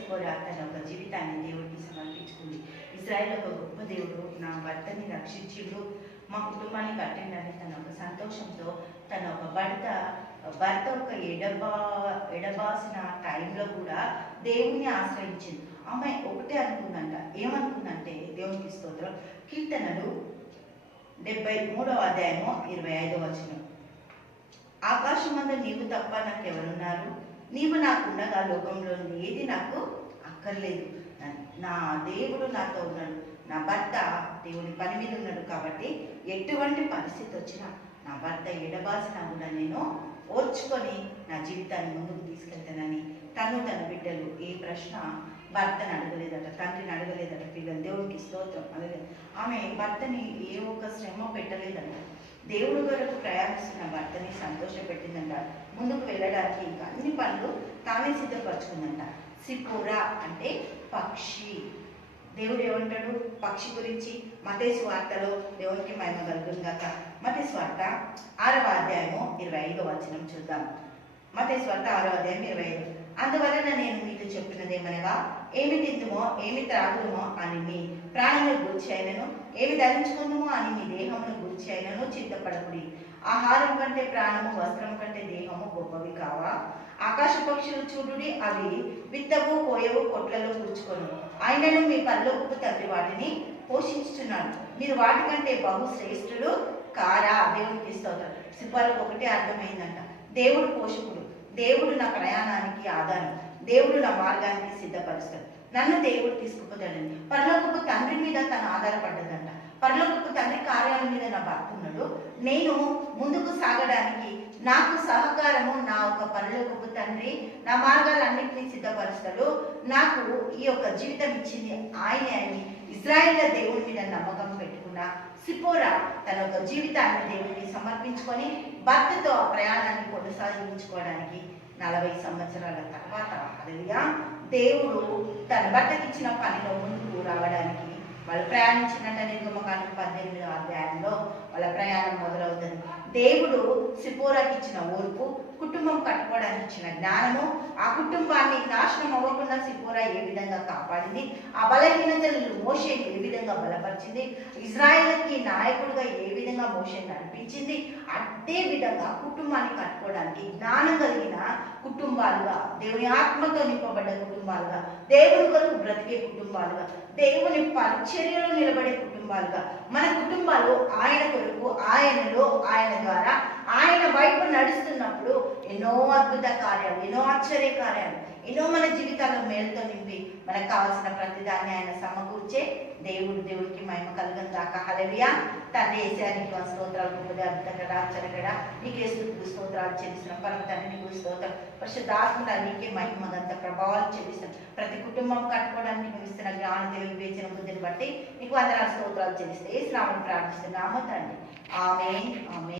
కూడా తన ఒక జీవితాన్ని దేవుడికి సమర్పించుకుంది. ఇజ్రాయెల్ ఒక గొప్ప దేవుడు నా భర్తని రక్షించిండు మా కుటుంబాన్ని కట్టిండని తన ఒక సంతోషంతో తన ఒక భర్త భర్త ఒక ఎడబా ఎడబాసిన టైంలో కూడా దేవుణ్ణి ఆశ్రయించింది. ఆమె ఒకటే అనుకుందంట ఏమనుకుందంటే దేవునికి స్తోత్రం కీర్తనలు డెబ్బై మూడవ అధ్యాయము ఇరవై ఐదవ వచనం. ఆకాశమందు నీవు తప్ప నాకు ఎవరున్నారు నీవు నాకుండగా లోకంలో ఏది నాకు అక్కర్లేదు. నా- దేవుడు నాతో ఉన్నాడు. నా భర్త దేవుని పని మీద ఉన్నాడు కాబట్టి ఎటువంటి పరిస్థితి వచ్చినా నా భర్త ఎడబాసినా కూడా నేను ఓర్చుకొని నా జీవితాన్ని ముందుకు తీసుకెళ్తానని తను తన బిడ్డలు ఏ ప్రశ్న భర్తను అడగలేదట తండ్రిని అడగలేదట పిల్లలు దేవునికి స్తోత్రం అడగలేదు ఆమె భర్తని ఏ ఒక్క శ్రమ పెట్టలేదంట. దేవుడు కొరకు ప్రయాణిస్తున్న భర్తని సంతోషపెట్టిందంట. ముందుకు వెళ్ళడానికి ఇంకా అన్ని పనులు తానే సిద్ధపరచుకుందంట. సిపుర అంటే పక్షి. దేవుడు ఏమంటాడు? పక్షి గురించి మతేసు వార్తలో దేవునికి మహిమ కలుగుతుంది కాక మతేసు వార్త ఆరవ అధ్యాయము ఇరవై ఐదో వచనం చూద్దాం. మతేసు వార్త ఆరవ అధ్యాయం ఇరవై ఐదు. అందువలన నేను మీతో చెప్పినది ఏమనగా ఏమి తిందుమో ఏమి త్రాగుదుమో అని మీ ప్రాణమును గూర్చి అయినను ఏమి ధరించుకుందుమో అని మీ దేహమును గూర్చి అయినను చింతపడకుడి ఆహారం కంటే ప్రాణము వస్త్రం కంటే దేహము గొప్పవి కావా? ఆకాశ పక్షులు చూడుడి అవి విత్తవు కోయవు కొట్లలో కూర్చుకొను. ఆయనను మీ పరలోకపు తండ్రి వాటిని పోషించుతున్నాడు మీరు వాటికంటే బహు శ్రేష్ఠుడు కారా? దేవునికి స్తోత్రం. సిబ్బాలకు ఒకటే అర్థమైందంట. దేవుడు పోషకుడు. దేవుడు నా ప్రయాణానికి ఆధారం. దేవుడు నా మార్గానికి సిద్ధపరుస్తాడు. నన్ను దేవుడు తీసుకుపోతాడని. పరలోకపు తండ్రి మీద తను ఆధారపడ్డదంట. పరలోకపు తండ్రి కార్యాల మీద నా భర్త ఉన్నాడు. నేను ముందుకు సాగడానికి నాకు సహకారము నా ఒక పరలోకపు తండ్రి. నా మార్గాలన్నింటినీ సిద్ధపరుస్తాడు. నాకు ఈ యొక్క జీవితం ఇచ్చింది ఆయనే అని ఇజ్రాయిల్ దేవుడి మీద నమ్మకం పెట్టుకున్న సిపోరా తన యొక్క జీవితాన్ని దేవుడికి సమర్పించుకొని భర్తతో ఆ ప్రయాణాన్ని కొనసాగించుకోవడానికి నలభై సంవత్సరాల తర్వాత అదవిగా దేవుడు తన భర్తకిచ్చిన పనిలో ముందుకు రావడానికి వాళ్ళు ప్రయాణించినట్టు నిర్గమకాండం పద్దెనిమిదవ అధ్యాయంలో వాళ్ళ ప్రయాణం మొదలవుతుంది. దేవుడు సిపోరాకి ఇచ్చిన ఓర్పు కుటుంబం కట్టుకోవడానికి ఇచ్చిన జ్ఞానము ఆ కుటుంబాన్ని నాశనం అవ్వకుండా సిపోరా ఏ విధంగా కాపాడింది? ఆ బలహీనతలను మోషే ఏ విధంగా బలపరిచింది? ఇజ్రాయెల్కి నాయకుడిగా ఏ విధంగా మోషన్ కనిపించింది. అదే విధంగా కుటుంబాన్ని కట్టుకోవడానికి జ్ఞానం కలిగిన కుటుంబాలుగా దేవుని ఆత్మతో నింపబడ్డ కుటుంబాలుగా దేవుని కొరకు బ్రతికే కుటుంబాలుగా దేవుని పరిచర్యలో నిలబడే కుటుంబాలుగా మన కుటుంబాలు ఆయన కొరకు ఆయనలో ఆయన ద్వారా ఆయన వైపు నడుస్తున్నప్పుడు ఎన్నో అద్భుత కార్యాలు ఎన్నో ఆశ్చర్య కార్యాలు ఎన్నో మన జీవితాల్లో మేలుతో నింపి మనకు కావాల్సిన ప్రతిదాన్ని ఆయన సమకూర్చే దేవుడు దేవుడికి మహిమ కలగం దాకా హలవియా తండ్రి ఏసానికి స్తోత్రాలు గొప్పది అద్భుతంగా ఆశ్చర్యగడ నీకే స్థుతులు స్తోత్రాలు చెల్లిస్తున్నాం. పరమ తండ్రి నీకు స్తోత్రం. పరిశుద్ధాత్మడ నీకే మహిమగంత ప్రభావాలు చెల్లిస్తాం ప్రతి కుటుంబం కట్టుకోవడానికి నువ్వు ఇస్తున్న జ్ఞానం దేవి వివేచన బుద్ధిని బట్టి నీకు వందనాలు స్తోత్రాలు చెల్లిస్తే ఏ శ్రావణి ప్రార్థిస్తున్నాము తండ్రి. ఆమె ఆమె